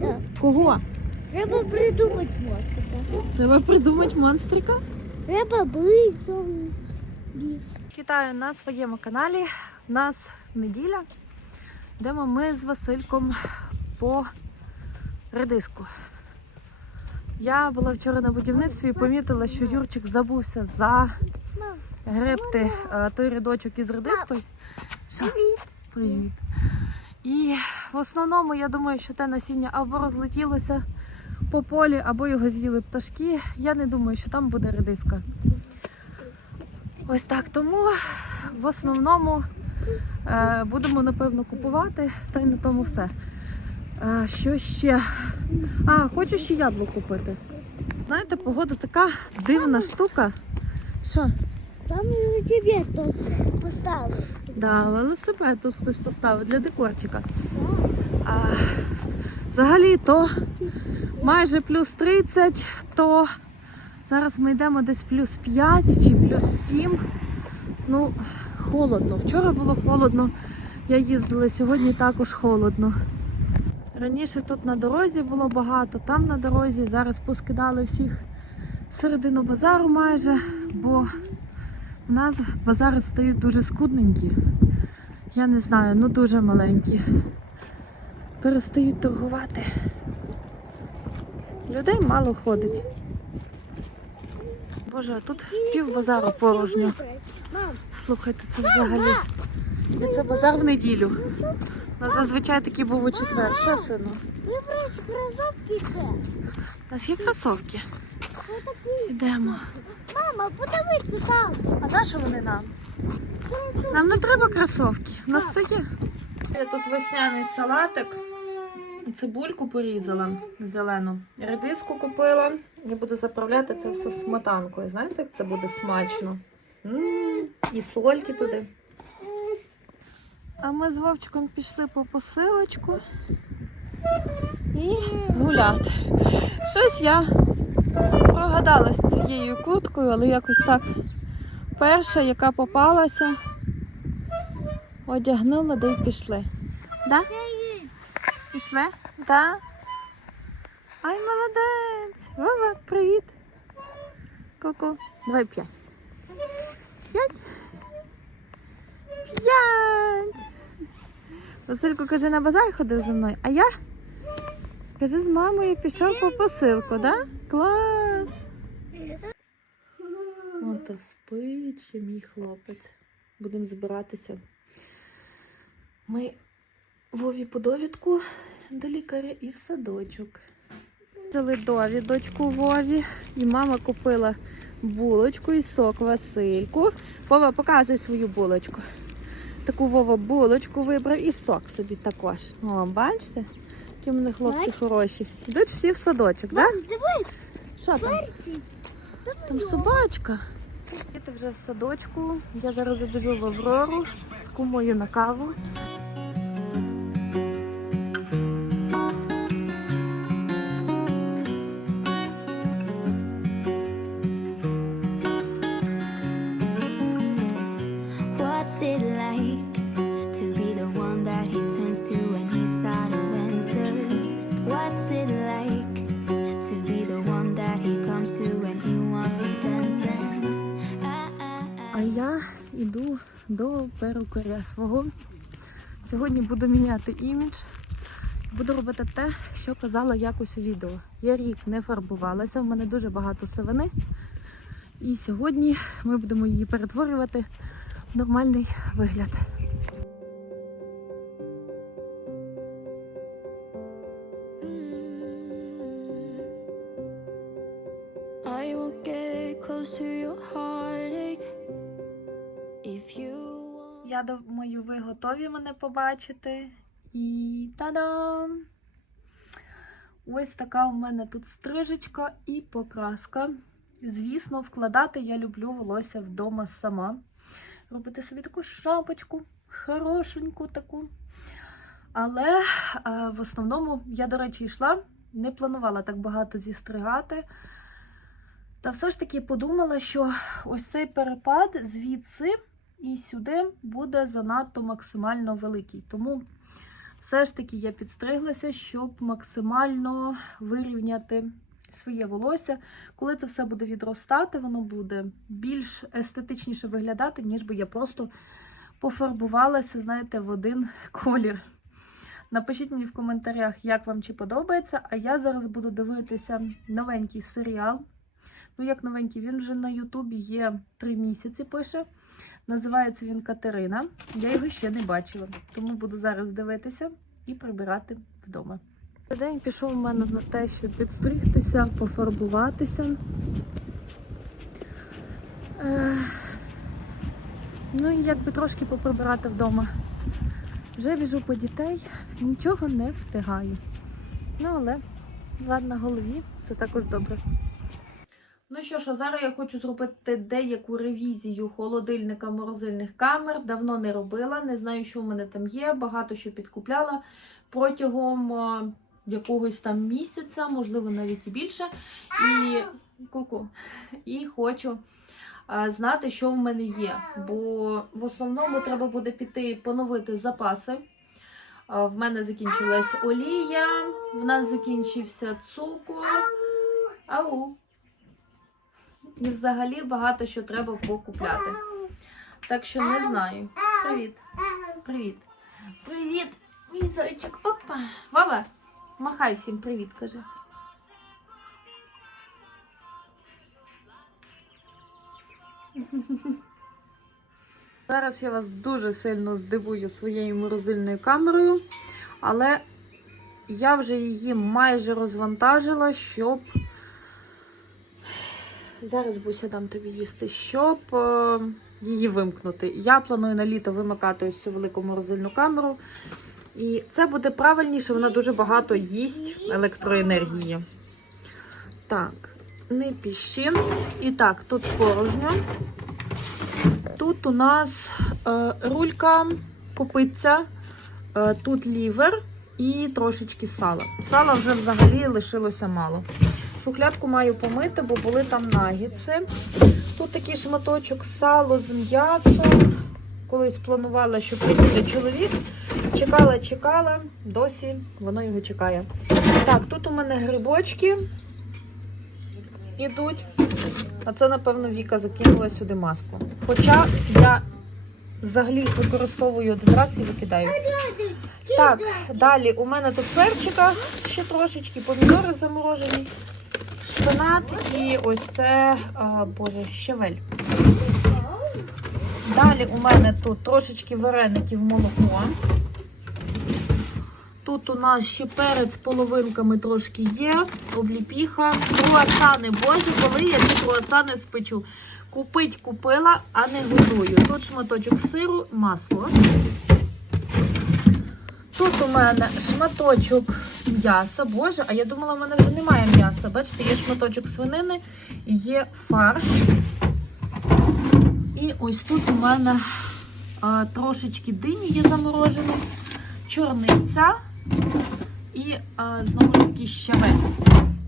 Так. Кого? Треба придумати монстрика. Треба придумати монстрика. Треба близом. Вітаю на своєму каналі. У нас неділя. Йдемо ми з Васильком по редиску. Я була вчора на будівництві і помітила, що Юрчик забувся загребти е, той рядочок із редискою. Що? Привіт. І в основному я думаю, що те насіння або розлетілося по полі, або його з'їли пташки. Я не думаю, що там буде редиска. Ось так. Тому в основному е, будемо, напевно, купувати, та й на тому все. Е, що ще? А, хочу ще яблук купити. Знаєте, погода така дивна штука. Що? Там і тебе тут поставили. Да, велосипед тут хтось поставив для декорчика. А, взагалі то майже плюс 30, то зараз ми йдемо десь плюс 5 чи плюс 7. Ну, холодно. Вчора було холодно. Я їздила, сьогодні також холодно. Раніше тут на дорозі було багато, там на дорозі. Зараз поскидали всіх середину базару майже, бо у нас базари стають дуже скудненькі. Я не знаю, ну дуже маленькі. Перестають торгувати. Людей мало ходить. Боже, а тут пів базару порожньо. Слухайте, це взагалі. І це базар в неділю. У нас зазвичай такий був у четвер. Що, сину? У нас є кросовки. Йдемо. Мама, подивися там. А на що вони нам? Нам не треба кросовки. У нас все є. Я тут весняний салатик. Цибульку порізала зелену. Редиску купила. Я буду заправляти це все сметанкою. Знаєте, як це буде смачно. М, І сольки туди. А ми з Вовчиком пішли по посилочку і гуляти. Щось я прогадала з цією курткою, але якось так перша, яка попалася, одягнула, да й пішли. Да? Пішли? Да? Ай, молодець! Вова, привіт! Ку-ку. Давай п'ять. П'ять? П'ять! Василько каже, на базар ходив зі мною, а я? Каже, з мамою пішов по посилку, да? Клас! Ото спить ще мій хлопець. Будемо збиратися. Ми Вові по довідку до лікаря і в садочок. Взяли довідочку Вові, і мама купила булочку і сок Васильку. Вова, показуй свою булочку. Таку Вова булочку вибрав і сок собі також. О, бачите? Які в мене хлопці Бач. хороші. Йдуть всі в садочок, так? Да? Що там? Там собачка. Діти вже в садочку. Я зараз забіжу в Аврору з кумою на каву. Перукаря свого. Сьогодні буду міняти імідж. Буду робити те, що казала якось у відео. Я рік не фарбувалася, в мене дуже багато сивини. І сьогодні ми будемо її перетворювати в нормальний вигляд. Готові мене побачити. І та-дам! Ось така у мене тут стрижечка і покраска. Звісно, вкладати я люблю волосся вдома сама. Робити собі таку шапочку, хорошеньку таку. Але е, в основному я, до речі, йшла, не планувала так багато зістригати. Та все ж таки подумала, що ось цей перепад звідси і сюди буде занадто максимально великий. Тому Все ж таки я підстриглася, щоб максимально вирівняти своє волосся. Коли це все буде відростати, воно буде більш естетичніше виглядати, ніж би я просто пофарбувалася, знаєте, в один колір. Напишіть мені в коментарях, як вам чи подобається. А я зараз буду дивитися новенький серіал. Ну, як новенький, він вже на Ютубі є три місяці пише. Називається він Катерина. Я його ще не бачила, тому буду зараз дивитися і прибирати вдома. День пішов у мене на те, щоб підстригтися, пофарбуватися. Е, Ну і якби трошки поприбирати вдома. Вже біжу по дітей, нічого не встигаю. Ну, але лад на голові, це також добре. Ну що ж, а зараз я хочу зробити деяку ревізію холодильника морозильних камер. Давно не робила, не знаю, що в мене там є. Багато що підкупляла протягом е, якогось там місяця, можливо, навіть і більше. І ку-ку. І хочу е, знати, що в мене є. Бо в основному треба буде піти поновити запаси. Е, В мене закінчилась олія, в нас закінчився цукор. Ау. І взагалі багато що треба покупляти. Так що не знаю. Привіт. Привіт. Привіт, мій зайчик. Опа. Вова, махай всім привіт, каже. Зараз я вас дуже сильно здивую своєю морозильною камерою, але я вже її майже розвантажила, щоб Зараз Буся дам тобі їсти, щоб е, її вимкнути. Я планую на літо вимикати ось цю велику морозильну камеру. І це буде правильніше, вона дуже багато їсть електроенергії. Так, не піші. І так, тут порожньо. Тут у нас е, рулька, копиця, е, тут лівер і трошечки сала. Сала вже взагалі лишилося мало. Шухлядку маю помити, бо були там нагідси. Тут такий шматочок сало з м'ясом. Колись планувала, що приїде чоловік. Чекала, чекала, досі воно його чекає. Так, тут у мене грибочки ідуть. А це, напевно, Віка закинула сюди маску. Хоча я взагалі використовую один раз і викидаю. Так, далі у мене тут перчика ще трошечки, помідори заморожені шпинат і ось це, а, боже, щавель. Далі у мене тут трошечки вареників молоко. Тут у нас ще перець половинками трошки є, обліпіха, круасани. Боже, коли я ці круасани спечу. Купить купила, а не готую. Тут шматочок сиру, масло. Тут у мене шматочок м'яса. Боже, а я думала, в мене вже немає м'яса. Бачите, є шматочок свинини, є фарш. І ось тут у мене а, трошечки дині є заморожені, чорниця і а, знову ж таки щавель.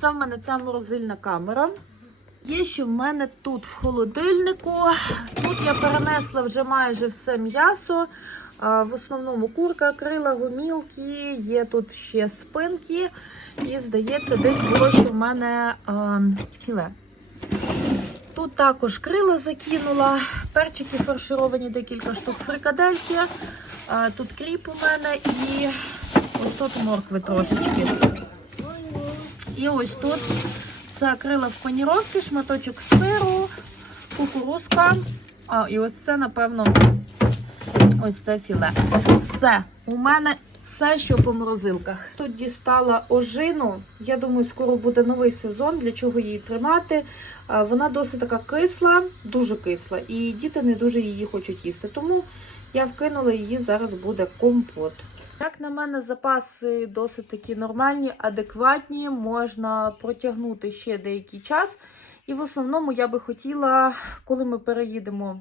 Це в мене ця морозильна камера. Є ще в мене тут в холодильнику. Тут я перенесла вже майже все м'ясо. В основному курка, крила, гомілки, є тут ще спинки. І, здається, десь було ще в мене філе. Тут також крила закинула, перчики фаршировані декілька штук фрикадельки. Тут кріп у мене і ось тут моркви трошечки. І ось тут це крила в паніровці, шматочок сиру, кукурузка. А, і ось це, напевно, ось це філе. Все. У мене все, що по морозилках. Тут дістала ожину. Я думаю, скоро буде новий сезон, для чого її тримати. Вона досить така кисла, дуже кисла, і діти не дуже її хочуть їсти. Тому я вкинула її, зараз буде компот. Як на мене, запаси досить такі нормальні, адекватні, можна протягнути ще деякий час. І в основному я би хотіла, коли ми переїдемо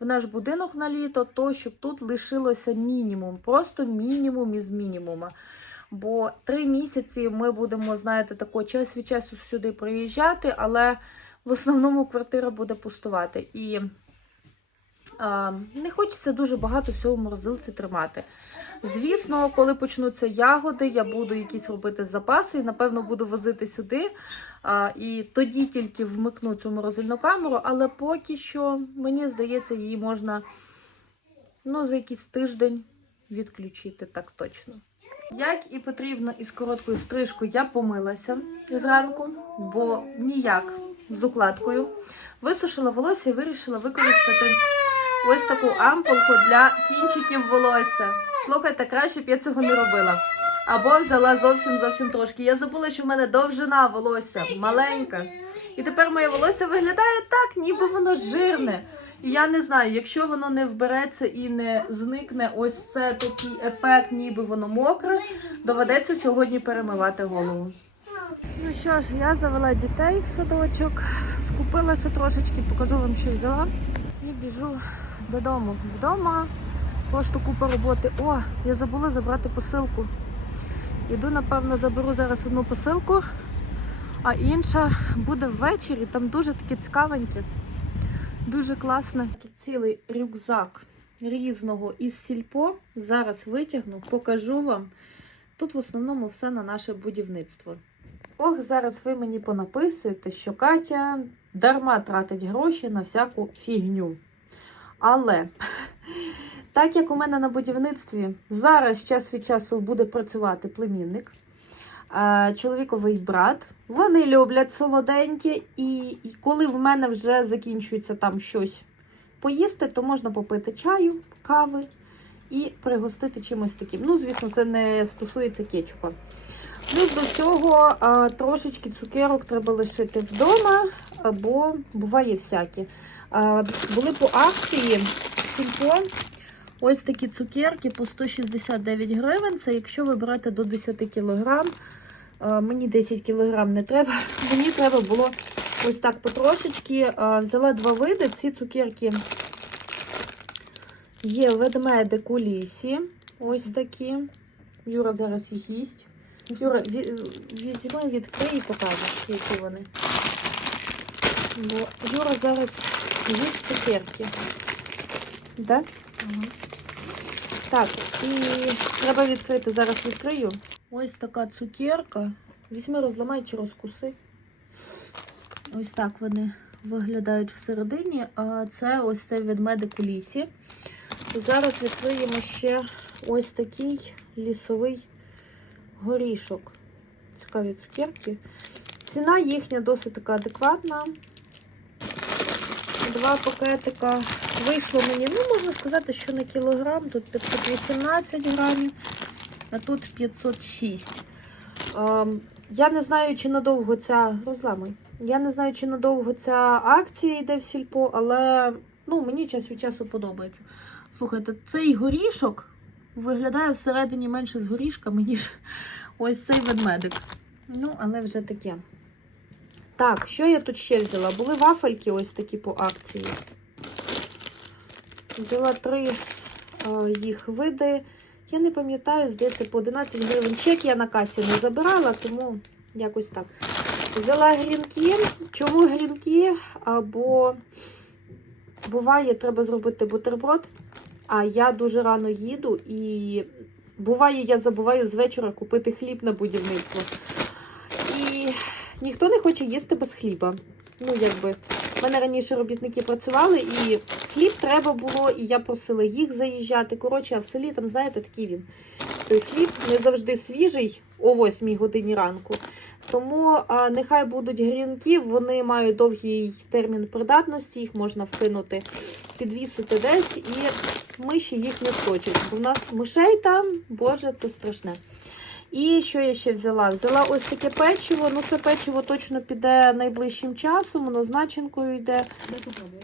в наш будинок на літо, то щоб тут лишилося мінімум, просто мінімум із мінімума. Бо три місяці ми будемо, знаєте, тако час від часу сюди приїжджати, але в основному квартира буде пустувати. І А, не хочеться дуже багато всього в морозилці тримати. Звісно, коли почнуться ягоди, я буду якісь робити запаси і, напевно, буду возити сюди. І тоді тільки вмикну цю морозильну камеру, але поки що, мені здається, її можна ну, за якийсь тиждень відключити так точно. Як і потрібно із короткою стрижкою, я помилася зранку, бо ніяк з укладкою. Висушила волосся і вирішила використати ось таку ампулку для кінчиків волосся. Слухайте, краще б я цього не робила. Або взяла зовсім зовсім трошки. Я забула, що в мене довжина волосся маленька. І тепер моє волосся виглядає так, ніби воно жирне. І я не знаю, якщо воно не вбереться і не зникне ось це такий ефект, ніби воно мокре, доведеться сьогодні перемивати голову. Ну що ж, я завела дітей в садочок, скупилася трошечки, покажу вам, що взяла. І біжу додому. Вдома просто купа роботи. О, я забула забрати посилку. Іду, напевно, заберу зараз одну посилку, а інша буде ввечері. Там дуже таке цікавеньке. Дуже класне. Тут цілий рюкзак різного із сільпо. Зараз витягну, покажу вам. Тут в основному все на наше будівництво. Ох, зараз ви мені понаписуєте, що Катя дарма тратить гроші на всяку фігню. Але так як у мене на будівництві зараз час від часу буде працювати племінник, е, чоловіковий брат, вони люблять солоденьке, і, коли в мене вже закінчується там щось поїсти, то можна попити чаю, кави і пригостити чимось таким. Ну, звісно, це не стосується кетчупа. Плюс до цього трошечки цукерок треба лишити вдома, або буває всяке. Були по акції сільпо. Ось такі цукерки по 169 гривень. Це якщо ви берете до 10 кг. Мені 10 кг не треба. Мені треба було ось так потрошечки. Взяла два види. Ці цукерки є ведмедик у лісі. Ось такі. Юра зараз їх їсть. Юра, візьми, відкрий і покажеш, які вони. Юра зараз їсть цукерки. Да? Так, і треба відкрити. Зараз відкрию. Ось така цукерка. Візьми, розламай чи розкуси. Ось так вони виглядають всередині. А це ось цей ведмедик у лісі. Зараз відкриємо ще ось такий лісовий горішок. Цікаві цукерки. Ціна їхня досить така адекватна. Два пакетика вийшло мені, ну, можна сказати, що на кілограм. Тут 518 грамів, а тут 506. Ем, я не знаю, чи надовго ця. Розламуй. Я не знаю, чи надовго ця акція йде в сільпо, але ну, мені час від часу подобається. Слухайте, цей горішок виглядає всередині менше з горішками, ніж ось цей ведмедик. Ну, але вже таке. Так, що я тут ще взяла? Були вафельки ось такі по акції. Взяла три е, їх види. Я не пам'ятаю, здається, по 11 гривень. Чек я на касі не забирала, тому якось так. Взяла грінки. Чому грінки? Або буває, треба зробити бутерброд. А я дуже рано їду і буває, я забуваю з вечора купити хліб на будівництво. Ніхто не хоче їсти без хліба. Ну, якби. В мене раніше робітники працювали, і хліб треба було, і я просила їх заїжджати. Коротше, а в селі там, знаєте, такий він. Той хліб не завжди свіжий о 8 годині ранку. Тому а, нехай будуть грінки, вони мають довгий термін придатності, їх можна вкинути, підвісити десь, і миші їх не скочать. Бо в нас мишей там, боже, це страшне. І що я ще взяла? Взяла ось таке печиво. Ну, це печиво точно піде найближчим часом, воно з начинкою йде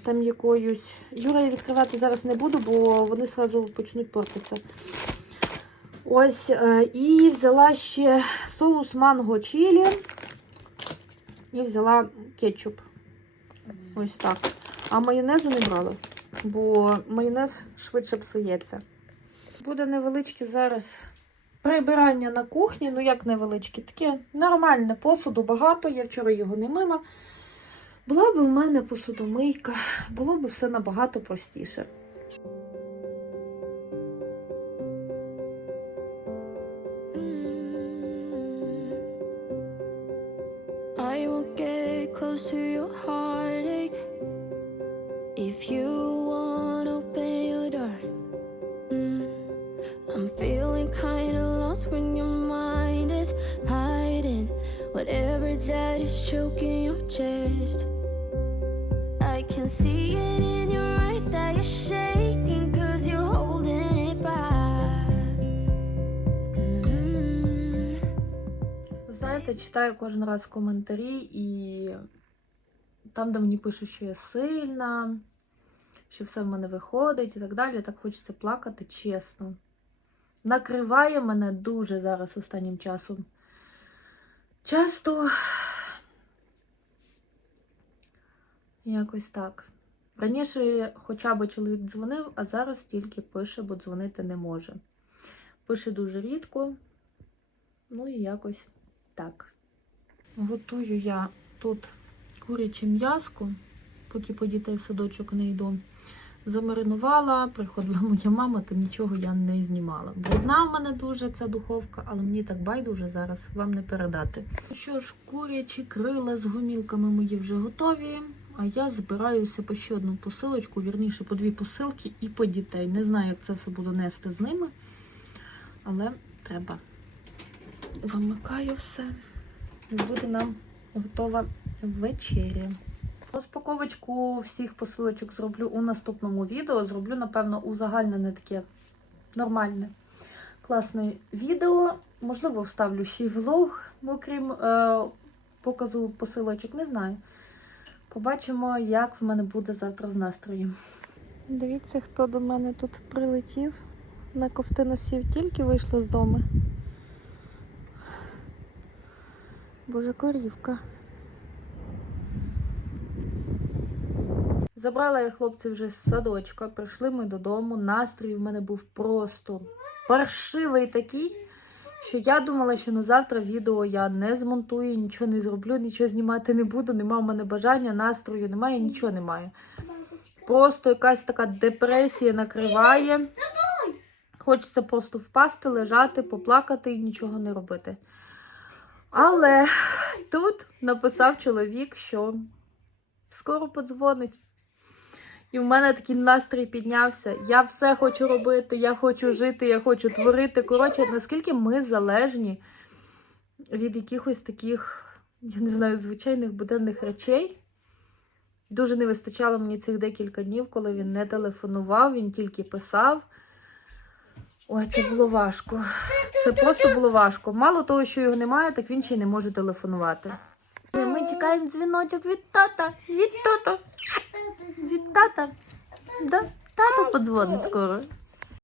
там якоюсь. Юра, я відкривати зараз не буду, бо вони одразу почнуть портитися. Ось, е, і взяла ще соус манго чилі. І взяла кетчуп. Ось так. А майонезу не брала, бо майонез швидше псується. Буде невеличке зараз прибирання на кухні. Ну, як невеличке, таке нормальне посуду багато. Я вчора його не мила. Була б у мене посудомийка, було б все набагато простіше. Can see it in your eyes that you're shaking cause you're holding it back. Знаєте, читаю кожен раз коментарі, і там, де мені пишуть, що я сильна, що все в мене виходить і так далі, так хочеться плакати, чесно. Накриває мене дуже зараз останнім часом. Часто якось так. Раніше хоча б чоловік дзвонив, а зараз тільки пише, бо дзвонити не може. Пише дуже рідко, ну і якось так. Готую я тут куряче м'язко, поки по дітей в садочок не йду. Замаринувала, приходила моя мама, то нічого я не знімала. Брудна в мене дуже ця духовка, але мені так байдуже зараз вам не передати. Що ж, курячі крила з гомілками мої вже готові. А я збираюся по ще одну посилочку, вірніше по дві посилки і по дітей. Не знаю, як це все буду нести з ними, але треба. Вимикаю все. Буде нам готова вечеря. Розпаковочку всіх посилочок зроблю у наступному відео. Зроблю, напевно, узагальнене таке нормальне, класне відео. Можливо, вставлю ще й влог, окрім е, показу посилочок, не знаю. Побачимо, як в мене буде завтра з настроєм. Дивіться, хто до мене тут прилетів. На ковтину сів, тільки вийшла з дому. Боже, корівка. Забрала я хлопців вже з садочка, прийшли ми додому. Настрій в мене був просто паршивий такий, що я думала, що на завтра відео я не змонтую, нічого не зроблю, нічого знімати не буду. Нема в мене бажання, настрою немає, нічого немає. Просто якась така депресія накриває. Хочеться просто впасти, лежати, поплакати і нічого не робити. Але тут написав чоловік, що скоро подзвонить. І в мене такий настрій піднявся. Я все хочу робити, я хочу жити, я хочу творити. Коротше, наскільки ми залежні від якихось таких, я не знаю, звичайних буденних речей. Дуже не вистачало мені цих декілька днів, коли він не телефонував, він тільки писав. Ой, це було важко. Це просто було важко. Мало того, що його немає, так він ще й не може телефонувати. Ми чекаємо дзвіночок від тата. Від тата. Від тата. Да? Тато подзвонить скоро.